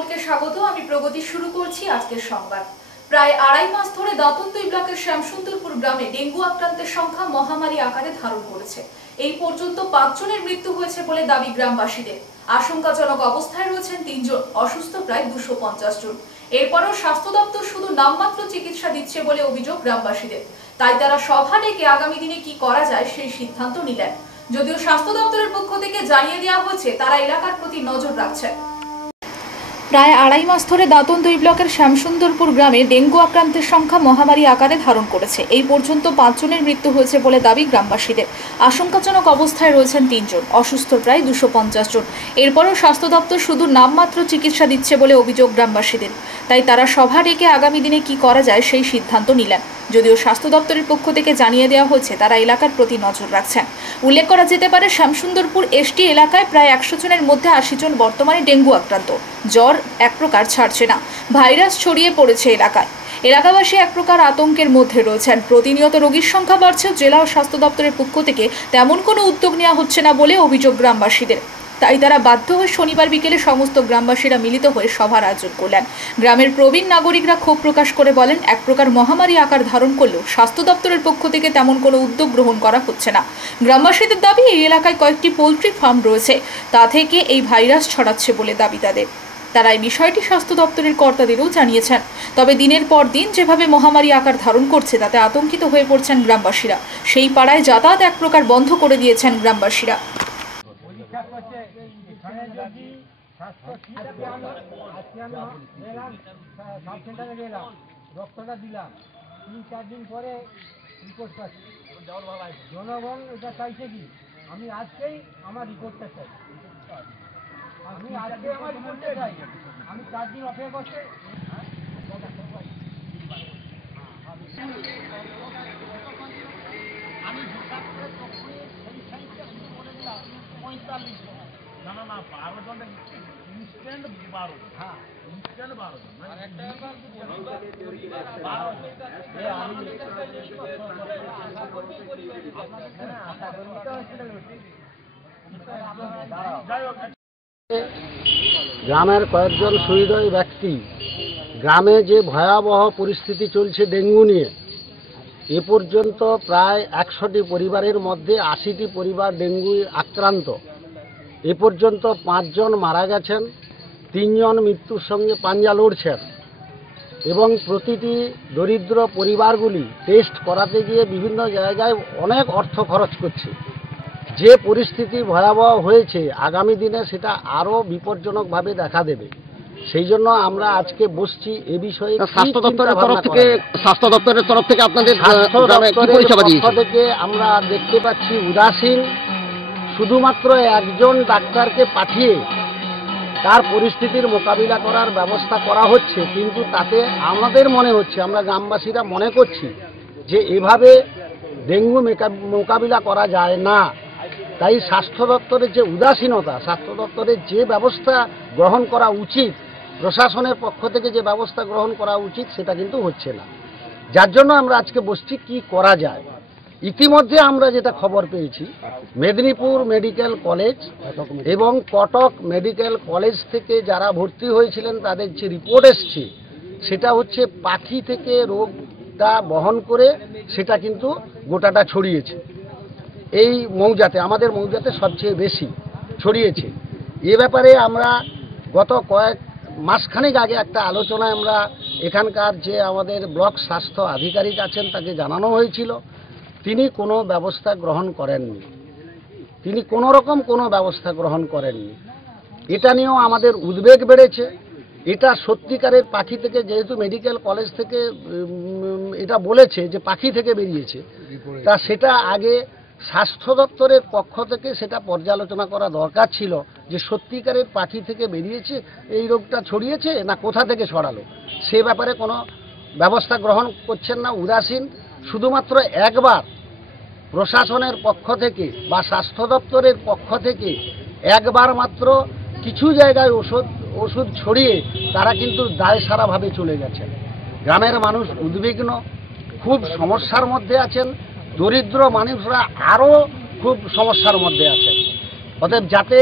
সকলকে স্বাগত। আমি প্রগতি শুরু করছি আজকের সংবাদ। প্রায় ২.৫ মাস ধরে দাঁতনতই ব্লকের শ্যামসুন্দরপুর গ্রামে ডেঙ্গু আক্রান্তের সংখ্যা মহামারী আকারে ধারণ করেছে। এই পর্যন্ত ৫ জনের মৃত্যু হয়েছে বলে দাবি গ্রামবাসীদের। আশঙ্কাজনক অবস্থায় রয়েছেন ৩ জন, অসুস্থ প্রায় ২৫০ জন। এরপরও স্বাস্থ্য দপ্তর শুধু নামমাত্র চিকিৎসা দিচ্ছে বলে অভিযোগ গ্রামবাসীদের। তাই তারা সভা ডেকে আগামী দিনে কি করা যায় সেই সিদ্ধান্ত নিলেন। যদিও স্বাস্থ্য দপ্তরের পক্ষ থেকে জানিয়ে দেওয়া হয়েছে তারা এলাকার প্রতি নজর রাখছেন। প্রায় ২.৫ মাস ধরে দাঁতনতই ব্লকের শ্যামসুন্দরপুর গ্রামে ডেঙ্গু আক্রান্তের সংখ্যা মহামারী আকারে ধারণ করেছে। এই পর্যন্ত ৫ জনের মৃত্যু হয়েছে বলে দাবি গ্রামবাসীদের। আশঙ্কাজনক অবস্থায় রয়েছেন ৩ জন, অসুস্থ প্রায় ২৫০ জন। এরপরও স্বাস্থ্য দপ্তর শুধু নামমাত্র চিকিৎসা দিচ্ছে বলে অভিযোগ গ্রামবাসীদের। তাই তারা সভা ডেকে আগামী দিনে কি করা যায় সেই সিদ্ধান্ত নিলেন। যদিও স্বাস্থ্য দপ্তরের পক্ষ থেকে জানিয়ে দেওয়া হয়েছে তারা এলাকার প্রতি নজর রাখছেন। উল্লেখ করা যেতে পারে, শ্যামসুন্দরপুর এসটি এলাকায় প্রায় ১০০ জনের মধ্যে ৮০ জন বর্তমানে ডেঙ্গু আক্রান্ত। জ্বর এক প্রকার ছাড়ছে না, ভাইরাস ছড়িয়ে পড়েছে এলাকায়। এলাকাবাসী এক প্রকার আতঙ্কের মধ্যে রয়েছেন। প্রতিনিয়ত রোগীর সংখ্যা বাড়ছে। জেলা ও স্বাস্থ্য দপ্তরের পক্ষ থেকে তেমন কোনো উদ্যোগ নেওয়া হচ্ছে না বলে অভিযোগ গ্রামবাসীদের। তাই তারা বাধ্য হয়ে শনিবার বিকেলে সমস্ত গ্রামবাসীরা মিলিত হয়ে সভার আয়োজন করলেন। গ্রামের প্রবীণ নাগরিকরা ক্ষোভ প্রকাশ করে বলেন, এক প্রকার মহামারী আকার ধারণ করলেও স্বাস্থ্য দপ্তরের পক্ষ থেকে তেমন কোনো উদ্যোগ গ্রহণ করা হচ্ছে না। গ্রামবাসীদের দাবি, এই এলাকায় কয়েকটি পোলট্রি ফার্ম রয়েছে, তা থেকে এই ভাইরাস ছড়াচ্ছে বলে দাবি তাদের। তারা এই বিষয়টি স্বাস্থ্য দপ্তরের কর্তাদেরও জানিয়েছেন। তবে দিনের পর দিন যেভাবে মহামারী আকার ধারণ করছে তাতে আতঙ্কিত হয়ে পড়ছেন গ্রামবাসীরা। সেই পাড়ায় যাতায়াত এক প্রকার বন্ধ করে দিয়েছেন গ্রামবাসীরা। রক্তটা দিলাম, ৩-৪ দিন পরে রিপোর্ট পাচ্ছি। জনগণ এটা চাইছে কি, আমি আজকেই আমার রিপোর্টটা চাই, আমি আজকে আমার রিপোর্টটা চাই। আমি ৪ দিন অপেক্ষা করছি। আমি হঠাৎ করে তখনই সেই সাইডটা শুরু করে দিলাম ৪৫ জন। না ১২ জন ইনস্ট্যান্ট ১২। হ্যাঁ, ইনস্ট্যান্ট ১২ জন। গ্রামের কয়েকজন সুহৃদয় ব্যক্তি গ্রামে যে ভয়াবহ পরিস্থিতি চলছে ডেঙ্গু নিয়ে, এ পর্যন্ত প্রায় ১০০টি পরিবারের মধ্যে ৮০টি পরিবার ডেঙ্গু আক্রান্ত। এ পর্যন্ত ৫ জন মারা গেছেন, ৩ জন মৃত্যুর সঙ্গে পাঞ্জা লড়ছেন এবং প্রতিটি দরিদ্র পরিবারগুলি টেস্ট করাতে গিয়ে বিভিন্ন জায়গায় অনেক অর্থ খরচ করছে। যে পরিস্থিতি ভয়াবহ হয়েছে, আগামী দিনে সেটা আরও বিপজ্জনকভাবে দেখা দেবে। সেই জন্য আমরা আজকে বসছি এ বিষয়ে। স্বাস্থ্য দপ্তরের তরফ থেকে আপনাদের পক্ষ থেকে আমরা দেখতে পাচ্ছি উদাসীন। শুধুমাত্র একজন ডাক্তারকে পাঠিয়ে তার পরিস্থিতির মোকাবিলা করার ব্যবস্থা করা হচ্ছে, কিন্তু তাতে আমাদের মনে হচ্ছে, আমরা গ্রামবাসীরা মনে করছি যে এভাবে ডেঙ্গু মোকাবিলা করা যায় না। তাই স্বাস্থ্য দপ্তরের যে উদাসীনতা, স্বাস্থ্য দপ্তরের যে ব্যবস্থা গ্রহণ করা উচিত, প্রশাসনের পক্ষ থেকে যে ব্যবস্থা গ্রহণ করা উচিত, সেটা কিন্তু হচ্ছে না। যার জন্য আমরা আজকে বসছি কি করা যায়। ইতিমধ্যে আমরা যেটা খবর পেয়েছি, মেদিনীপুর মেডিকেল কলেজ এবং কটক মেডিকেল কলেজ থেকে যারা ভর্তি হয়েছিলেন তাদের যে রিপোর্ট এসছে, সেটা হচ্ছে পাখি থেকে রোগটা বহন করে সেটা কিন্তু গোটাটা ছড়িয়েছে। এই মৌজাতে, আমাদের মৌজাতে সবচেয়ে বেশি ছড়িয়েছে। এ ব্যাপারে আমরা গত কয়েক মাসখানেক আগে একটা আলোচনায় আমরা এখানকার যে আমাদের ব্লক স্বাস্থ্য আধিকারিক আছেন তাকে জানানো হয়েছিল। তিনি কোনো ব্যবস্থা গ্রহণ করেননি, তিনি কোনো রকম কোনো ব্যবস্থা গ্রহণ করেননি। এটা নিয়েও আমাদের উদ্বেগ বেড়েছে। এটা সত্যিকারের পাখি থেকে, যেহেতু মেডিকেল কলেজ থেকে এটা বলেছে যে পাখি থেকে বেরিয়েছে, তা সেটা আগে স্বাস্থ্য দপ্তরের পক্ষ থেকে সেটা পর্যালোচনা করা দরকার ছিল যে সত্যিকারের পাখি থেকে বেরিয়েছে এই রোগটা ছড়িয়েছে না কোথা থেকে ছড়ালো। সে ব্যাপারে কোনো ব্যবস্থা গ্রহণ করছেন না, উদাসীন। শুধুমাত্র একবার প্রশাসনের পক্ষ থেকে বা স্বাস্থ্য দপ্তরের পক্ষ থেকে একবার মাত্র কিছু জায়গায় ওষুধ ছড়িয়ে তারা কিন্তু দায়সারাভাবে চলে গেছেন। গ্রামের মানুষ উদ্বিগ্ন, খুব সমস্যার মধ্যে আছেন। দরিদ্র মানুষরা আরও খুব সমস্যার মধ্যে আছেন। অতএব যাতে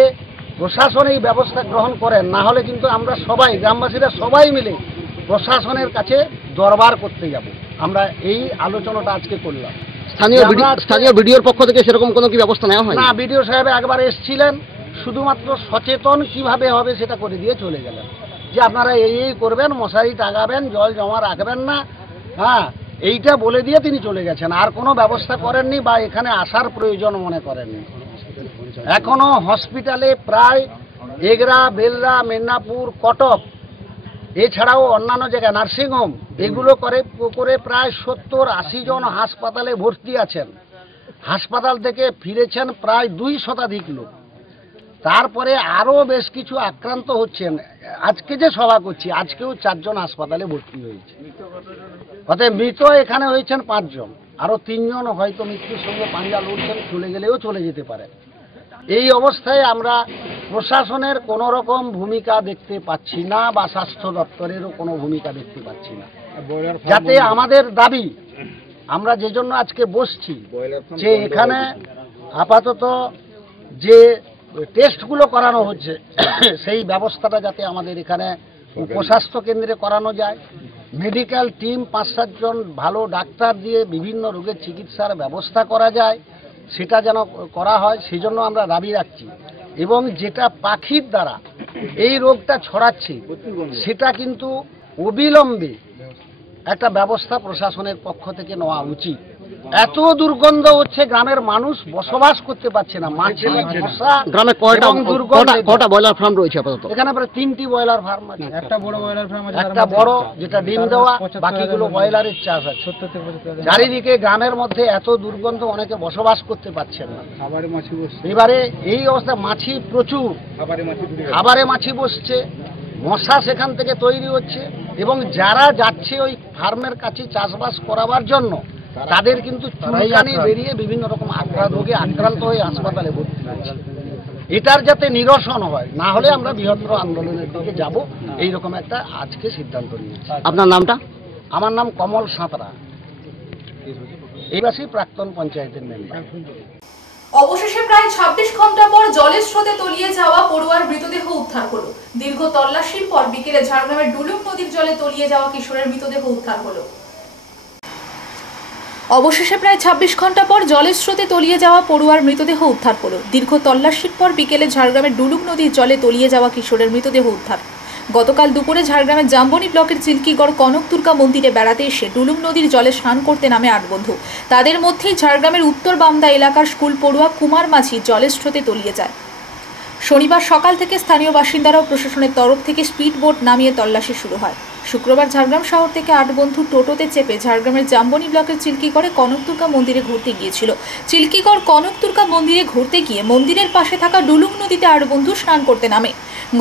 প্রশাসন এই ব্যবস্থা গ্রহণ করেন, না হলে কিন্তু আমরা সবাই গ্রামবাসীরা সবাই মিলে প্রশাসনের কাছে দরবার করতে যাব। আমরা এই আলোচনাটা আজকে করলাম। স্থানীয় বিডিওর পক্ষ থেকে সেরকম কোনো কি ব্যবস্থা নেওয়া হয় না, বিডিও সাহেব একবার এসেছিলেন, শুধুমাত্র সচেতন কিভাবে হবে সেটা করে দিয়ে চলে গেলেন, যে আপনারা এই করবেন, মশারি টাঙাবেন, জল জমা রাখবেন না, হ্যাঁ, এইটা বলে দিয়ে তিনি চলে গেছেন। আর কোনো ব্যবস্থা করেননি বা এখানে আসার প্রয়োজন মনে করেননি। এখনো হসপিটালে প্রায় এগরা, বেলরা, মেদিনীপুর, কটক, এছাড়াও অন্যান্য জায়গায় নার্সিংহোম, এগুলো করে প্রায় 70-80 জন হাসপাতালে ভর্তি আছেন। হাসপাতাল থেকে ফিরেছেন প্রায় 2 শতাধিক লোক। তারপরে আরও বেশ কিছু আক্রান্ত হচ্ছেন। আজকে যে সভা করছি, আজকেও 4 জন হাসপাতালে ভর্তি হয়েছে। অতএব মৃত এখানে হয়েছেন 5 জন, আরও 3 জন হয়তো মৃত্যুর সঙ্গে পাঞ্জা লড়ছেন, চলে গেলেও চলে যেতে পারে। এই অবস্থায় আমরা প্রশাসনের কোনো রকম ভূমিকা দেখতে পাচ্ছি না, বা স্বাস্থ্য দপ্তরেরও কোনো ভূমিকা দেখতে পাচ্ছি না। যাতে আমাদের দাবি, আমরা যে জন্য আজকে বসছি, যে এখানে আপাতত যে টেস্টগুলো করানো হচ্ছে সেই ব্যবস্থাটা যাতে আমাদের এখানে উপস্বাস্থ্য কেন্দ্রে করানো যায়। মেডিকেল টিম 5-7 জন ভালো ডাক্তার দিয়ে বিভিন্ন রোগের চিকিৎসার ব্যবস্থা করা যায়, সেটা যেন করা হয়, সেজন্য আমরা দাবি রাখছি। এবং যেটা পাখির দ্বারা এই রোগটা ছড়াচ্ছে, সেটা কিন্তু অবিলম্বে একটা ব্যবস্থা প্রশাসনের পক্ষ থেকে নেওয়া উচিত। এত দুর্গন্ধ হচ্ছে, গ্রামের মানুষ বসবাস করতে পারছে না। মাছি, মশা, গ্রামে কয়টা ব্রয়লার ফার্ম রয়েছে আপাতত? এখানে প্রায় 3টি ব্রয়লার ফার্ম আছে। একটা বড় ব্রয়লার ফার্ম আছে, একটা বড় যেটা ডিম দেওয়া, বাকিগুলো ব্রয়লারের চাষ আছে। চারিদিকে গ্রামের মধ্যে এত দুর্গন্ধ, অনেকে বসবাস করতে পারছেন না। এবারে এই অবস্থা, মাছি প্রচুর, খাবারে মাছি বসছে, মশা সেখান থেকে তৈরি হচ্ছে। এবং যারা যাচ্ছে ওই ফার্মের কাছে চাষবাস করাবার জন্য, তাদের কিন্তু চুলকানি বেরিয়ে বিভিন্ন রকম রোগে আক্রান্ত হয়ে হাসপাতালে ভর্তি হচ্ছে। এটার যাতে নিরসন হয়, না হলে আমরা বৃহত্তর আন্দোলনের দিকে যাব, এইরকম একটা আজকে সিদ্ধান্ত নিয়েছি। আপনার নামটা? আমার নাম কমল সাঁতরা, এইবাসী প্রাক্তন পঞ্চায়েতের মেম্বার। অবশেষে প্রায় 26 ঘন্টা পর জলের স্রোতে তলিয়ে যাওয়া পড়ুয়ার মৃতদেহ উদ্ধার হলো। দীর্ঘ তল্লাশির পর বিকেলে ঝাড়গ্রামের ডুলুং নদীর জলে তলিয়ে যাওয়া কিশোরের মৃতদেহ উদ্ধার হলো। অবশেষে প্রায় 26 ঘন্টা পর জলের স্রোতে তলিয়ে যাওয়া পড়ুয়ার মৃতদেহ উদ্ধার হলো। দীর্ঘ তল্লাশির পর বিকেলে ঝাড়গ্রামের ডুলুং নদীর জলে তলিয়ে যাওয়া কিশোরের মৃতদেহ উদ্ধার। গতকাল দুপুরে ঝাড়গ্রামের জাম্বনি ব্লকের চিল্কিগড় কনক দুর্গা মন্দিরে বেড়াতে এসে ডুলুং নদীর জলে স্নান করতে নামে 8 বন্ধু। তাদের মধ্যেই ঝাড়গ্রামের উত্তর বামদা এলাকার স্কুল পড়ুয়া কুমার মাঝি জলের স্রোতে তলিয়ে যায়। শনিবার সকাল থেকে স্থানীয় বাসিন্দারা ও প্রশাসনের তরফ থেকে স্পিড বোট নামিয়ে তল্লাশি শুরু হয়। শুক্রবার ঝাড়গ্রাম শহর থেকে 8 বন্ধু টোটোতে চেপে ঝাড়গ্রামের জাম্বনি ব্লকের চিল্কিগড়ে কনক দুর্গা মন্দিরে ঘুরতে গিয়েছিল। চিল্কিগড় কনক দুর্গা মন্দিরে ঘুরতে গিয়ে মন্দিরের পাশে থাকা ডুলুং নদীতে 8 বন্ধু স্নান করতে নামে।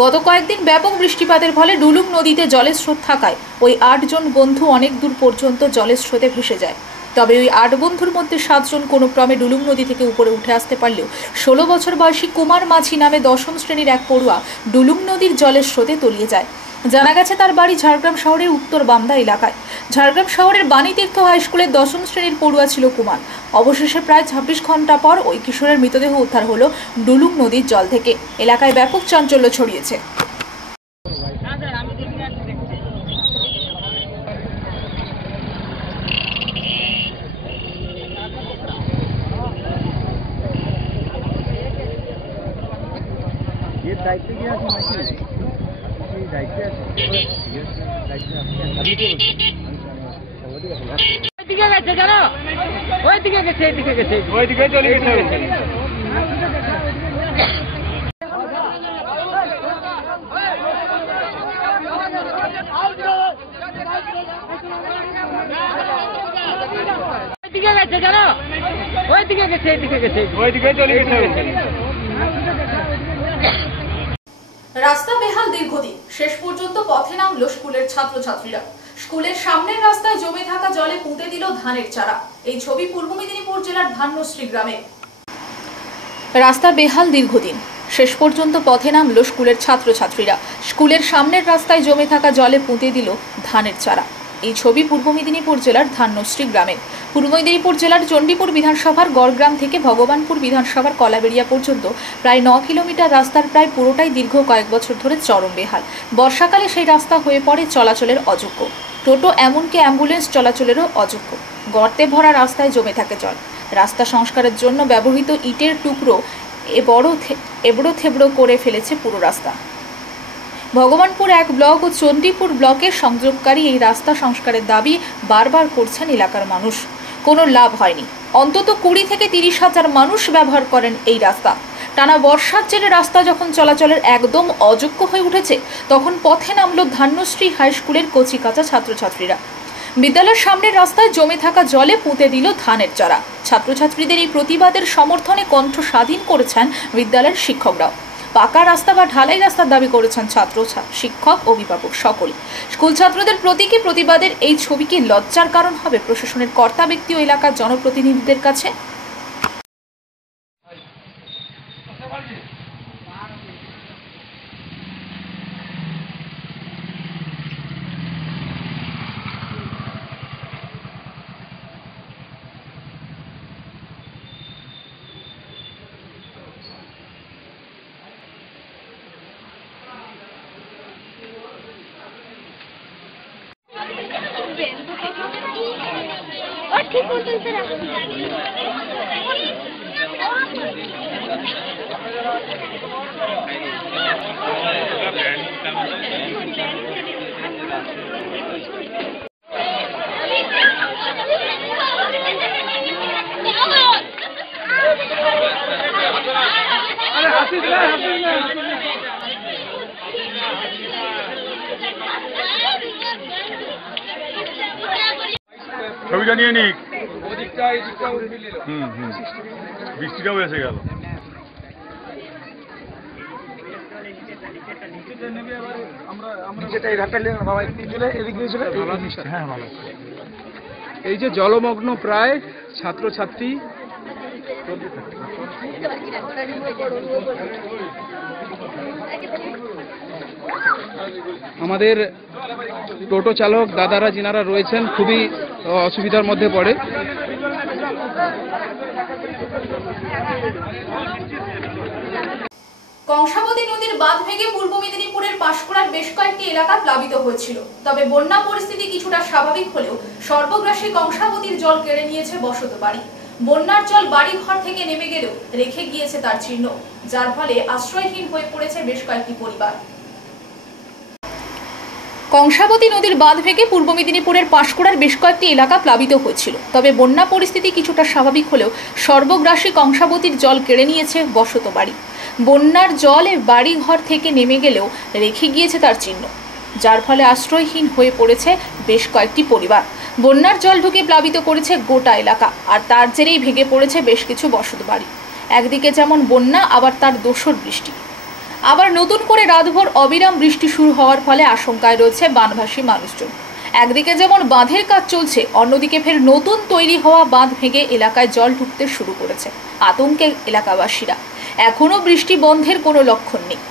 গত কয়েকদিন ব্যাপক বৃষ্টিপাতের ফলে ডুলুং নদীতে জলের স্রোত থাকায় ওই 8 জন বন্ধু অনেক দূর পর্যন্ত জলের স্রোতে ভেসে যায়। তবে ওই 8 বন্ধুর মধ্যে 7 জন কোনো ক্রমে ডুলুং নদী থেকে উপরে উঠে আসতে পারলেও 16 বছর বয়সী কুমার মাঝি নামে 10ম শ্রেণীর এক পড়ুয়া ডুলুং নদীর জলের স্রোতে তলিয়ে যায়। জানা গেছে তার বাড়ি ঝাড়গ্রাম শহরের উত্তর বামদা এলাকায়। ঝাড়গ্রাম শহরের বাণীতীর্থ হাই স্কুলের 10ম শ্রেণীর পড়ুয়া ছিল কুমার। অবশেষে প্রায় 26 ঘন্টা পর ওই কিশোরের মৃতদেহ উদ্ধার হলো ডুলুং নদীর জল থেকে। এলাকায় ব্যাপক চাঞ্চল্য ছড়িয়েছে। রাস্তা বেহাল দীর্ঘদিন, শেষ পর্যন্ত পথে নামলো স্কুলের ছাত্রছাত্রীরা। স্কুলের সামনের রাস্তায় জমে থাকা জলে পুঁতে দিল ধানের চারা। এই ছবি পূর্ব মেদিনীপুর জেলার ধান্যশ্রী গ্রামে। রাস্তা বেহাল দীর্ঘদিন, শেষ পর্যন্ত পথে নামলো স্কুলের ছাত্রছাত্রীরা। স্কুলের সামনের রাস্তায় জমে থাকা জলে পুঁতে দিল ধানের চারা। এই ছবি পূর্ব মেদিনীপুর জেলার ধান্যশ্রী গ্রামে। পূর্ব মেদিনীপুর জেলার চণ্ডীপুর বিধানসভার গড়গ্রাম থেকে ভগবানপুর বিধানসভার কলাবেড়িয়া পর্যন্ত প্রায় 9 কিলোমিটার রাস্তার প্রায় পুরোটাই দীর্ঘ কয়েক বছর ধরে চরম বেহাল। বর্ষাকালে সেই রাস্তা হয়ে পড়ে চলাচলের অযোগ্য। টোটো এমনকি অ্যাম্বুলেন্স চলাচলেরও অযোগ্য। গর্তে ভরা রাস্তায় জমে থাকে জল। রাস্তা সংস্কারের জন্য ব্যবহৃত ইটের টুকরো এবড়ো থেবড়ো করে ফেলেছে পুরো রাস্তা। ভগবানপুর 1 ব্লক ও চণ্ডীপুর ব্লকের সংযোগকারী এই রাস্তা সংস্কারের দাবি বারবার করছেন এলাকার মানুষ। কোনো লাভ হয়নি। অন্তত 20 থেকে 30 হাজার মানুষ ব্যবহার করেন এই রাস্তা। টানা বর্ষার জেরে রাস্তা যখন চলাচলের একদম অযোগ্য হয়ে উঠেছে, তখন পথে নামল ধান্যশ্রী হাই স্কুলের কচি কাঁচা ছাত্রছাত্রীরা। বিদ্যালয়ের সামনের রাস্তায় জমে থাকা জলে পুঁতে দিল ধানের চারা। ছাত্রছাত্রীদের এই প্রতিবাদের সমর্থনে কণ্ঠ স্বাধীন করেছেন বিদ্যালয়ের শিক্ষকরাও। পাকা রাস্তা বা ঢালাই রাস্তার দাবি করেছেন ছাত্র, শিক্ষক, অভিভাবক সকলে। স্কুল ছাত্রদের প্রতীকী প্রতিবাদের এই ছবি কি লজ্জার কারণ হবে প্রশাসনের কর্তা ব্যক্তি ও এলাকার জনপ্রতিনিধিদের কাছে? और ठीक बोलते हैं सर अरे हाफिज ना ছবিটা নিয়ে নিক। বৃষ্টিটাও এসে গেল। এই যে জলমগ্ন প্রায় ছাত্রছাত্রী, আমাদের টোটো চালক দাদারা যিনারা রয়েছেন খুবই অসুবিধার মধ্যে পড়ে। কংসাবতী নদীর বাঁধ ভেঙে পূর্ব মেদিনীপুরের পাঁশকুড়ার বেশ কয়েকটি এলাকা প্লাবিত হয়েছিল। তবে বন্যা পরিস্থিতি কিছুটা স্বাভাবিক হলেও সর্বগ্রাসী কংসাবতীর জল কেড়ে নিয়েছে বসত বাড়ি। বন্যার জল বাড়ি ঘর থেকে নেমে গেলেও রেখে গিয়েছে তার চিহ্ন, যার ফলে আশ্রয়হীন হয়ে পড়েছে বেশ কয়েকটি পরিবার। কংসাবতী নদীর বাঁধ ভেঙে পূর্ব মেদিনীপুরের পাঁশকুড়ার বেশ কয়েকটি এলাকা প্লাবিত হয়েছিল। তবে বন্যা পরিস্থিতি কিছুটা স্বাভাবিক হলেও সর্বগ্রাসী কংসাবতীর জল কেড়ে নিয়েছে বসত বাড়ি। বন্যার জল বাড়ি ঘর থেকে নেমে গেলেও রেখে গিয়েছে তার চিহ্ন, যার ফলে আশ্রয়হীন হয়ে পড়েছে বেশ কয়েকটি পরিবার। বন্যার জল ঢুকে প্লাবিত করেছে গোটা এলাকা, আর তার জেরেই ভেঙে পড়েছে বেশ কিছু বসত বাড়ি। একদিকে যেমন বন্যা, আবার তার দোসর বৃষ্টি। আবার নতুন করে রাতভর অবিরাম বৃষ্টি শুরু হওয়ার ফলে আশঙ্কায় রয়েছে বানভাসী মানুষজন। একদিকে যেমন বাঁধের কাজ চলছে, অন্যদিকে ফের নতুন তৈরি হওয়া বাঁধ ভেঙে এলাকায় জল ঢুকতে শুরু করেছে। আতঙ্কে এলাকাবাসীরা। এখনও বৃষ্টি বন্ধের কোনো লক্ষণ নেই।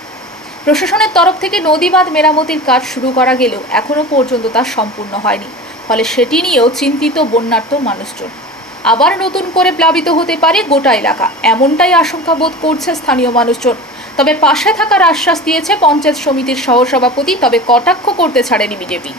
প্রশাসনের তরফ থেকে নদী বাঁধ মেরামতির কাজ শুরু করা গেলেও এখনও পর্যন্ত তা সম্পূর্ণ হয়নি। ফলে সেটি নিয়েও চিন্তিত বন্যার্ত মানুষজন। আবার নতুন করে প্লাবিত হতে পারে গোটা এলাকা, এমনটাই আশঙ্কা বোধ করছে স্থানীয় মানুষজন। তবে পাশে থাকার আশ্বাস দিয়েছে পঞ্চায়েত সমিতির সহসভাপতি, তবে কটাক্ষ করতে ছাড়েনি বিজেপি।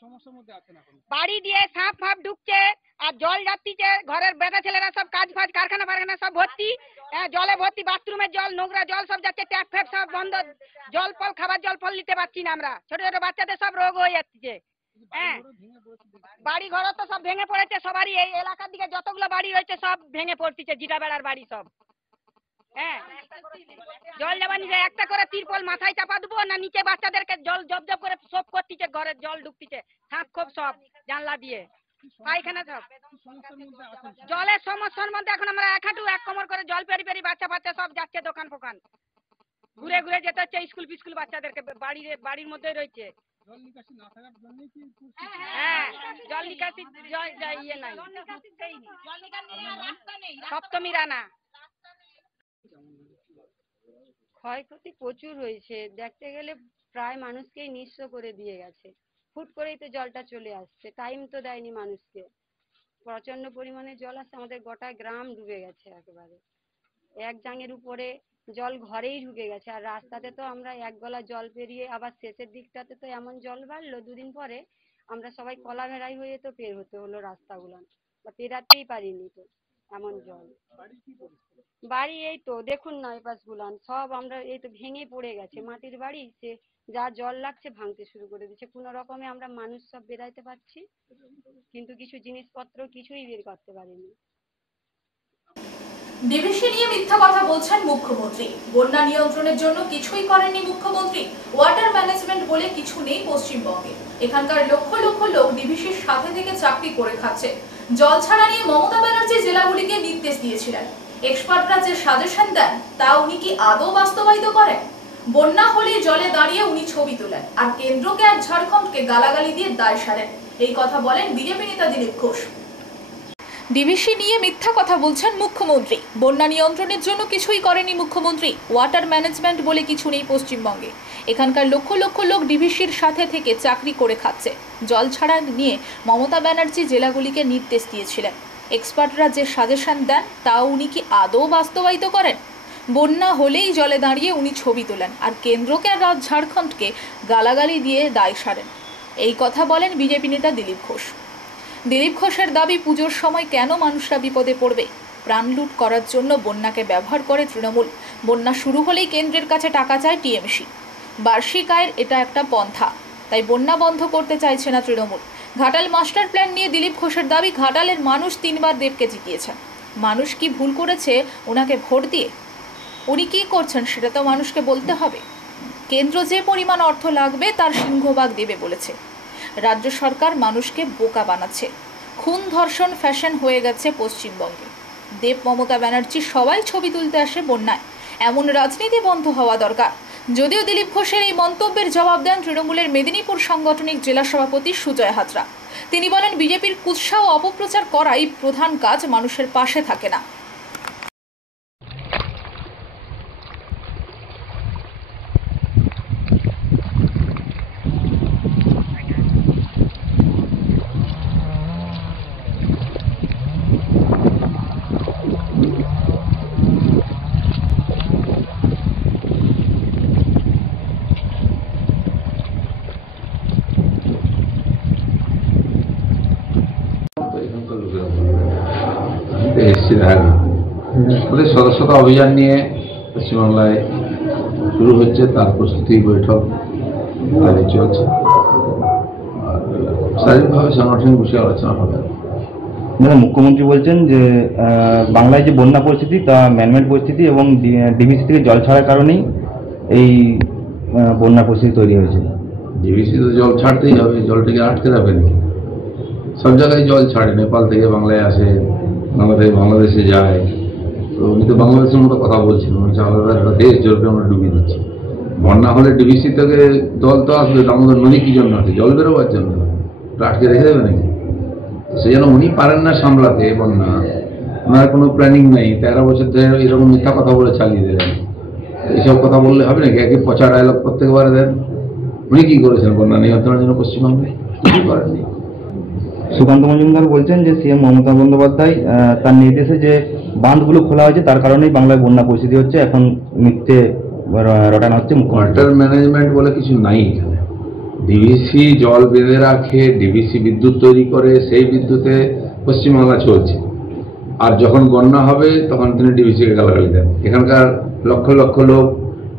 সমস্যার মধ্যে আছেন এখন? বাড়ি দিয়ে সাপ ফাপ ঢুকছে আর জল যাচ্ছে, ঘরের বেটা ছেলেরা সব কাজ ফাজ কারখানা ফারখানা সব ভর্তি, জলে ভর্তি, বাথরুমের জল, নোংরা জল সব যাচ্ছে, ট্যাপ ফ্যাপ সব বন্ধ, জল ফল খাবার জল ফল নিতে পারছি না আমরা, ছোট ছোট বাচ্চাদের সব রোগ হয়ে যাচ্ছে। হ্যাঁ, বাড়ি ঘর তো সব ভেঙে পড়েছে সবারই, এই এলাকার দিকে যতগুলো বাড়ি রয়েছে সব ভেঙে পড়তেছে, জিটা বেড়ার বাড়ি সব। হ্যাঁ, জল যাবার নিচে একটা করে তিরপল মাথায় চাপা দেবো না নিচে বাচ্চাদেরকে জল জব জব করে সব করতেছে, ঘরের জল ঢুকতেছে, সাপ খোপ সব জানলা দিয়ে, পায়খানা সব। জলের সমস্যার মধ্যে এখন আমরা এক হাঁটু এক কোমর করে জল পেরি পেরি বাচ্চা বাচ্চা সব যাচ্ছে দোকান ফোকান, ঘুরে ঘুরে যেতে হচ্ছে স্কুল ফিস্কুল, বাচ্চাদেরকে বাড়ির মধ্যেই রয়েছে। হ্যাঁ, জল নিকাশি ইয়ে নাই, সপ্তমী রানা। ক্ষয়ক্ষতি প্রচুর হয়েছে, দেখতে গেলে প্রায় মানুষকেই নিঃস্ব করে দিয়ে গেছে, হুট করেই তো জলটা চলে আসছে, টাইম তো দেয়নি মানুষকে, প্রচন্ড পরিমাণে জল আসছে, আমাদের গোটা গ্রাম ডুবে গেছে একেবারে, এক জাঙের উপরে জল ঘরেই ঢুকে গেছে, আর রাস্তাতে তো আমরা এক গলা জল পেরিয়ে আবার শেষের দিকটাতে তো এমন জল বাড়লো, দুদিন পরে আমরা সবাই কলা ভেড়াই হয়ে তো পের হতে হলো রাস্তাগুলো, বা পেরাতেই পারিনি তো, এমন জল। বাড়ি এই তো দেখুন না, এই পাশগুলান সব আমরা এই তো ভেঙে পড়ে গেছে, মাটির বাড়ি, সে যা জল লাগছে ভাঙতে শুরু করে দিচ্ছে, কোনো রকমে আমরা মানুষ সব বেরাইতে পারছি, কিন্তু কিছু জিনিসপত্র কিছুই বের করতে পারিনি। ডিভিসি নিয়ে মিথ্যা কথা বলছেন মুখ্যমন্ত্রী, বন্যা নিয়ন্ত্রণের জন্য কিছুই করেননি মুখ্যমন্ত্রী, ওয়াটার ম্যানেজমেন্ট বলে কিছু নেই পশ্চিমবঙ্গে, এখানকার লক্ষ লক্ষ লোক ডিভিসির সাথে থেকে চাকরি করে খাচ্ছে। জল ছাড়া নিয়ে মমতা ব্যানার্জি জেলাগুলিকে নির্দেশ দিয়েছিলেন, এক্সপার্টরা যে সাজেশন দেন তা উনি কি আদৌ বাস্তবায়িত করেন? বন্যা হলে জলে দাঁড়িয়ে উনি ছবি তোলেন আর কেন্দ্রকে আর ঝাড়খণ্ডকে গালাগালি দিয়ে দায় সারেন, এই কথা বলেন বিজেপি নেতা দিলীপ ঘোষ। ডিভিসি নিয়ে মিথ্যা কথা বলছেন মুখ্যমন্ত্রী, বন্যা নিয়ন্ত্রণের জন্য কিছুই করেনি মুখ্যমন্ত্রী, ওয়াটার ম্যানেজমেন্ট বলে কিছু নেই পশ্চিমবঙ্গে, এখানকার লক্ষ লক্ষ লোক ডিভিসির সাথে থেকে চাকরি করে খাচ্ছে। জল ছাড়া নিয়ে মমতা ব্যানার্জি জেলাগুলিকে নির্দেশ দিয়েছিলেন, এক্সপার্টরা যে সাজেশন দেন তা উনি কি আদৌ বাস্তবায়িত করেন? বন্যা হলেই জলে দাঁড়িয়ে উনি ছবি তোলেন আর কেন্দ্রকে আর ঝাড়খণ্ডকে গালাগালি দিয়ে দায় সারেন, এই কথা বলেন বিজেপি নেতা দিলীপ ঘোষ। দিলীপ ঘোষের দাবি, পুজোর সময় কেন মানুষরা বিপদে পড়বে? প্রাণ লুট করার জন্য বন্যাকে ব্যবহার করে তৃণমূল, বন্যা শুরু হলেই কেন্দ্রের কাছে টাকা চায় টিএমসি, বার্ষিক আয়ের এটা একটা পন্থা, তাই বন্যা বন্ধ করতে চাইছে না তৃণমূল। ঘাটাল মাস্টার প্ল্যান নিয়ে দিলীপ ঘোষের দাবি, ঘাটালের মানুষ 3 বার দেবকে জিতিয়েছেন, মানুষ কি ভুল করেছে ওনাকে ভোট দিয়ে? উনি কি করছেন সেটা তো মানুষকে বলতে হবে। কেন্দ্র যে পরিমাণ অর্থ লাগবে তার সিংহভাগ দেবে বলেছে, রাজ্য সরকার মানুষকে বোকা বানাচ্ছে, খুন ধর্ষণ ফ্যাশন হয়ে গেছে পশ্চিমবঙ্গে। দেব মমতা ব্যানার্জি সবাই ছবি তুলতে আসে বন্যায়, এমন রাজনীতি বন্ধ হওয়া দরকার। যদিও দিলীপ ঘোষের এই মন্তব্যের জবাব দেন তৃণমূলের মেদিনীপুর সাংগঠনিক জেলা সভাপতি সুজয় হাজরা। তিনি বলেন, বিজেপির কুৎসা ও অপপ্রচার করাই প্রধান কাজ, মানুষের পাশে থাকে না। আমাদের সদস্যতা অভিযান নিয়ে পশ্চিমবাংলায় শুরু হচ্ছে, তার প্রস্তুতি বৈঠক কাজে চলছে, আর শারীরিকভাবে সাংগঠনিক বিষয়ে আলোচনা হবে। মুখ্যমন্ত্রী বলছেন যে বাংলায় যে বন্যা পরিস্থিতি তা ম্যানমেড পরিস্থিতি এবং ডিভিসি থেকে জল ছাড়ার কারণেই এই বন্যা পরিস্থিতি তৈরি হয়েছে। ডিভিসি তো জল ছাড়তেই হবে, জলটাকে আটকে রাখবে নাকি? সব জায়গায় জল ছাড়ে, নেপাল থেকে বাংলায় আসে, বাংলা থেকে বাংলাদেশে যায়, তো উনি তো বাংলাদেশের মতো কথা বলছেন, হচ্ছে আলাদা একটা দেশ জলকে আমরা ডুবিয়ে দিচ্ছি। বন্যা হলে ডিভিসি থেকে জল তো আসবে, আমাদের নদী কী জন্য আছে? জল বেরোবার জন্য, আটকে রেখে দেবে নাকি? সেই জন্য উনি পারেন না সামলাতে বন্যা, ওনার কোনো প্ল্যানিং নেই, 13 বছর ধরে এরকম মিথ্যা কথা বলে চালিয়ে দেবেন। এইসব কথা বললে হবে নাকি? একই পচা ডায়লগ প্রত্যেকবারে দেন। উনি কি করেছেন বন্যা নিয়ন্ত্রণের জন্য পশ্চিমবঙ্গে? কিছুই করেননি। সুকান্ত মজুমদার বলছেন যে সিএম মমতা বন্দ্যোপাধ্যায় তার নির্দেশে যে বাঁধগুলো খোলা হয়েছে তার কারণেই বাংলায় বন্যা পরিস্থিতি হচ্ছে, এখন মিথ্যে রটানো হচ্ছে মুখ্যমন্ত্রী। ওয়াটার ম্যানেজমেন্ট বলে কিছু নাই এখানে। ডিভিসি জল বেঁধে রাখে, ডিভিসি বিদ্যুৎ তৈরি করে, সেই বিদ্যুতে পশ্চিমবাংলা চলছে। আর যখন বন্যা হবে তখন তিনি ডিভিসিকে গালাগালি দেন। এখানকার লক্ষ লক্ষ লোক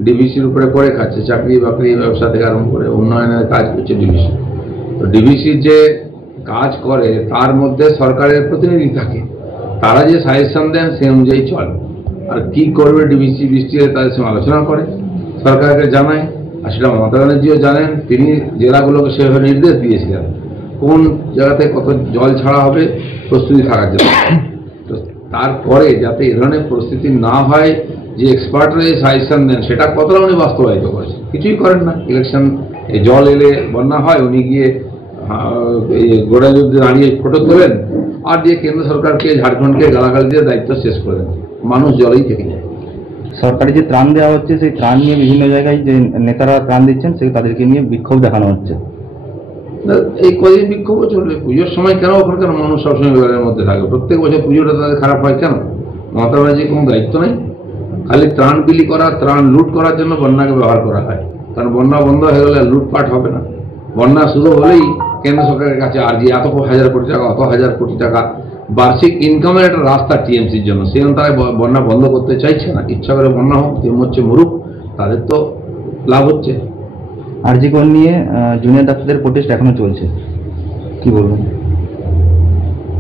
ডিভিসির উপরে করে খাচ্ছে, চাকরি বাকরি ব্যবসা থেকে আরম্ভ করে উন্নয়নের কাজ করছে ডিভিসি। তো ডিভিসি যে কাজ করে তার মধ্যে সরকারের প্রতিনিধি থাকে, তারা যে সাজেশন দেন সেই অনুযায়ী চলে। আর কি করবে ডিভিসি বৃষ্টি হলে তাদের সঙ্গে আলোচনা করে, সরকারকে জানায়। আর সেটা মমতা ব্যানার্জিও জানেন, তিনি জেলাগুলোকে সেভাবে নির্দেশ দিয়েছিলেন কোন জায়গাতে কত জল ছাড়া হবে প্রস্তুতি থাকার জন্য। তো তারপরে যাতে এ ধরনের পরিস্থিতি না হয়, যে এক্সপার্টরা যে সাজেশন দেন সেটা কতটা উনি বাস্তবায়িত করেছেন? কিছুই করেন না। ইলেকশন জল এলে বন্যা হয়, উনি গিয়ে গোড়া যুদ্ধে দাঁড়িয়ে ফটো তোলেন আর দিয়ে কেন্দ্র সরকারকে, ঝাড়খণ্ডকে গালাগালি দিয়ে দায়িত্ব শেষ করে দেন। মানুষ জলেই থেকে যায়। সরকারি যে ত্রাণ দেওয়া হচ্ছে সেই ত্রাণ নিয়ে বিভিন্ন জায়গায় যে নেতারা ত্রাণ দিচ্ছেন সেই তাদেরকে নিয়ে বিক্ষোভ দেখানো হচ্ছে। এই কদিন বিক্ষোভ চলবে। পুজোর সময় কেন ওখানকার মানুষ সবসময় বিভাগের মধ্যে থাকে? প্রত্যেক বছর পুজোটা তাদের খারাপ হয় কেন? মমতা ব্যানার্জির কোনো দায়িত্ব নেই? খালি ত্রাণ বিলি করা, ত্রাণ লুট করার জন্য বন্যাকে ব্যবহার করা হয়। কারণ বন্যা বন্ধ হয়ে গেলে লুটপাট হবে না। বন্যা শুরু হলেই কেন্দ্র সরকারের কাছে আর যে এত হাজার কোটি টাকা, অত হাজার কোটি টাকা বার্ষিক ইনকামের একটা রাস্তা টিএমসির জন্য, সেই জন্য তারা বন্যা বন্ধ করতে চাইছে না। ইচ্ছা করে বন্যা হোক, যেমন হচ্ছে মরুক, তাদের তো লাভ হচ্ছে। আরজি কর নিয়ে জুনিয়র ডাক্তারদের প্রোটেস্ট এখনো চলছে, কি বলবেন?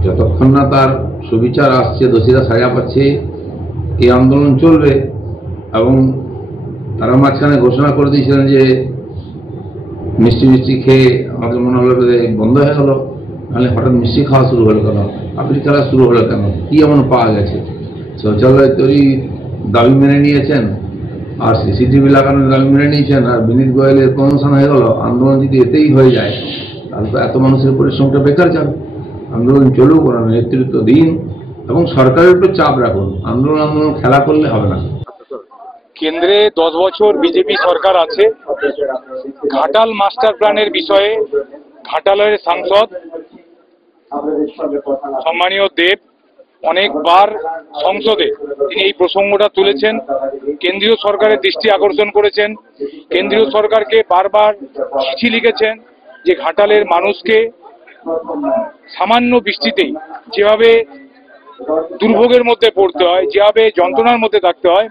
যতক্ষণ না তার সুবিচার আসছে, দোষীরা সাজা পাচ্ছে, এই আন্দোলন চলবে। এবং তারা মাঝখানে ঘোষণা করে দিয়েছিলেন যে মিষ্টি মিষ্টি খেয়ে আমাদের মনে হলো বন্ধ হয়ে গেল, নাহলে হঠাৎ মিষ্টি খাওয়া শুরু হলো কেন, পাপড়ি খেলা শুরু হলো কেন, কি এমন পাওয়া গেছে? শৌচালয় তৈরি দাবি মেনে নিয়েছেন, আর সিসিটিভি লাগানোর দাবি মেনে নিয়েছেন, আর বিনীত গোয়েলের প্রমোশন হয়ে গেল। আন্দোলন যদি এতেই হয়ে যায় তাহলে তো এত মানুষের পরিশ্রমটা বেকার যাবে। আন্দোলন চলুক, ওনার নেতৃত্ব দিন এবং সরকারের উপর চাপ রাখুন। আন্দোলন খেলা করলে হবে না। কেন্দ্রে 10 বছর বিজেপি সরকার আছে। ঘাটাল মাস্টার প্ল্যানের বিষয়ে ঘাটালের সাংসদ সম্মানীয় দেব অনেকবার সংসদে তিনি এই প্রসঙ্গটা তুলেছেন, কেন্দ্রীয় সরকারের দৃষ্টি আকর্ষণ করেছেন, কেন্দ্রীয় সরকারকে বারবার চিঠি লিখেছেন যে ঘাটালের মানুষকে সামান্য বৃষ্টিতেই যেভাবে দুর্ভোগের মধ্যে পড়তে হয়, যেভাবে যন্ত্রণার মধ্যে থাকতে হয়,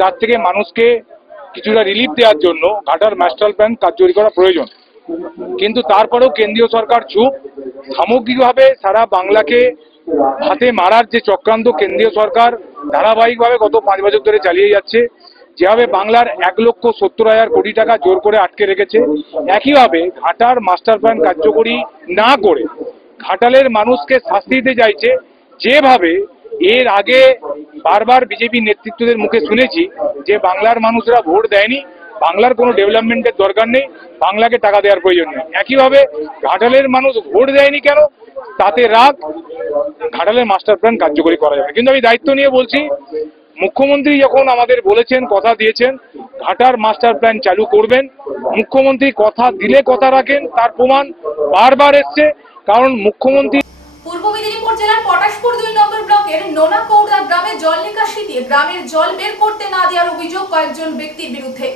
তার থেকে মানুষকে কিছুটা রিলিফ দেওয়ার জন্য ঘাটাল মাস্টার প্ল্যান কার্যকরী করা প্রয়োজন। কিন্তু তারপরেও কেন্দ্রীয় সরকার চুপ। সামগ্রিকভাবে সারা বাংলাকে হাতে মারার যে চক্রান্ত কেন্দ্রীয় সরকার ধারাবাহিকভাবে গত 5 বছর ধরে চালিয়ে যাচ্ছে, যেভাবে বাংলার 1,70,000 কোটি টাকা জোর করে আটকে রেখেছে, একইভাবে ঘাটার মাস্টার প্ল্যান কার্যকরী না করে ঘাটালের মানুষকে শাস্তি দিতে চাইছে। যেভাবে এর আগে বারবার বিজেপি নেতৃত্বদের মুখে শুনেছি যে বাংলার মানুষরা ভোট দেয়নি, বাংলার কোনো ডেভেলপমেন্টের দরকার নেই, বাংলাকে টাকা দেওয়ার প্রয়োজন নেই। একইভাবে ঘাটালের মানুষ ভোট দেয়নি কেন, তাতে রাগ, ঘাটালের মাস্টার প্ল্যান কার্যকরী করা যাবে। কিন্তু আমি দায়িত্ব নিয়ে বলছি, মুখ্যমন্ত্রী যখন আমাদের বলেছেন, কথা দিয়েছেন ঘাটার মাস্টার প্ল্যান চালু করবেন, মুখ্যমন্ত্রী কথা দিলে কথা রাখেন, তার প্রমাণ বারবার এসছে। কারণ মুখ্যমন্ত্রী পূর্ব মেদিনীপুর জেলার পটাশপুর 2 নম্বর ব্লকের নোনাকৌড়া গ্রামে জল নিকাশি দিয়ে গ্রামের জল বের করতে না দেওয়ার অভিযোগ কয়েকজন ব্যক্তির বিরুদ্ধে।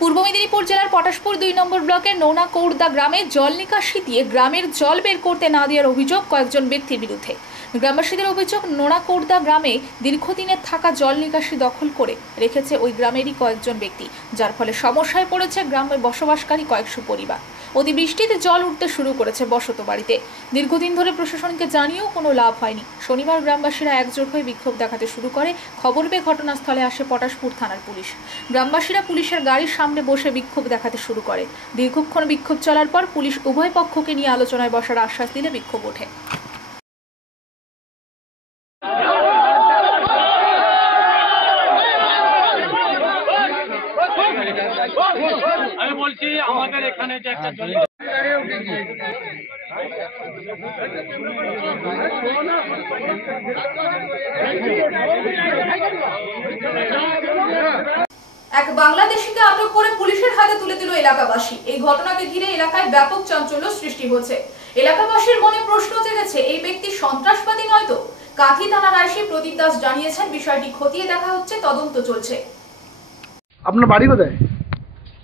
পূর্ব মেদিনীপুর জেলার পটাশপুর 2 নম্বর ব্লকের নোনাকৌড়া গ্রামে জল নিকাশি দিয়ে গ্রামের জল বের করতে না দেওয়ার অভিযোগ কয়েকজন ব্যক্তির বিরুদ্ধে। গ্রামবাসীদের অভিযোগ, নোনাকৌড়া গ্রামে দীর্ঘদিনের থাকা জল নিকাশি দখল করে রেখেছে ওই গ্রামেরই কয়েকজন ব্যক্তি, যার ফলে সমস্যায় পড়েছে গ্রামে বসবাসকারী কয়েকশো পরিবার। অতিবৃষ্টিতে জল উঠতে শুরু করেছে বসত বাড়িতে। দীর্ঘদিন ধরে প্রশাসনকে জানিয়েও কোনো লাভ হয়নি। শনিবার গ্রামবাসীরা একজোট হয়ে বিক্ষোভ দেখাতে শুরু করে। খবর পেয়ে ঘটনাস্থলে আসে পটাশপুর থানার পুলিশ। গ্রামবাসীরা পুলিশের গাড়ির সামনে বসে বিক্ষোভ দেখাতে শুরু করে। দীর্ঘক্ষণ বিক্ষোভ চলার পর পুলিশ উভয় পক্ষকে নিয়ে আলোচনায় বসার আশ্বাস দিলে বিক্ষোভ ওঠে। আমি বলছি আমাদের এখানে যে একটা এক বাংলাদেশিকে আটক করে পুলিশের হাতে তুলে দিল এলাকাবাসী। এই ঘটনাকে ঘিরে এলাকায় ব্যাপক চাঞ্চল্য সৃষ্টি হয়েছে। এলাকাবাসীর মনে প্রশ্ন জেগেছে, এই ব্যক্তি সন্ত্রাসবাদী নয় তো? কাঁথি থানার আইসি প্রদীপ দাস জানিয়েছেন, বিষয়টি খতিয়ে দেখা হচ্ছে, তদন্ত চলছে। আপনার বাড়ি কোথায়?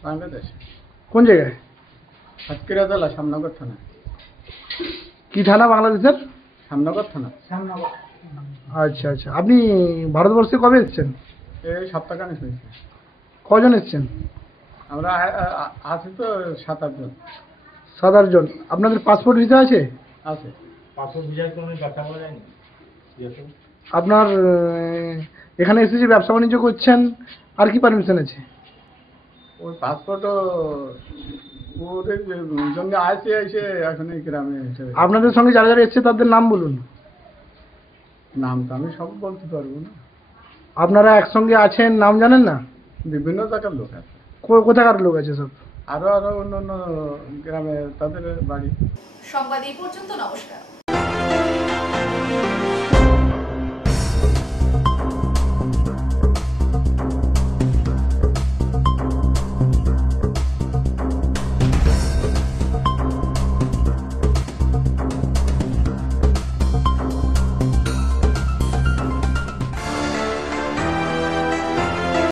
বাংলাদেশ। কোন জায়গায়? সাতক্ষীরা জেলা, শ্যামনগর থানা। কি থানা বাংলাদেশের? শ্যামনগর থানা। আচ্ছা আচ্ছা, আপনি ভারতবর্ষে কবে এসেছেন? এই সপ্তাহখানেক হয়েছে। কজন এসেছেন? আমরা আছি তো 7-8 জন। 7-8 জন। আপনাদের পাসপোর্ট ভিসা আছে? আছে। আপনার এখানে এসে যে ব্যবসা বাণিজ্য করছেন, আর কি পারমিশন আছে? ওই পাসপোর্টও ওদের জন্য আসে এসে এখন এই গ্রামে এসে। আপনাদের সঙ্গে যারা যারা এসছে তাদের নাম বলুন। নাম তো আমি সব বলতে পারবো না। আপনারা একসঙ্গে আছেন, নাম জানেন না? বিভিন্ন জায়গার লোক আছে। কোথাকার লোক আছে সব? আরো অন্য অন্য গ্রামে তাদের বাড়ি। সংবাদ এই পর্যন্ত। নমস্কার।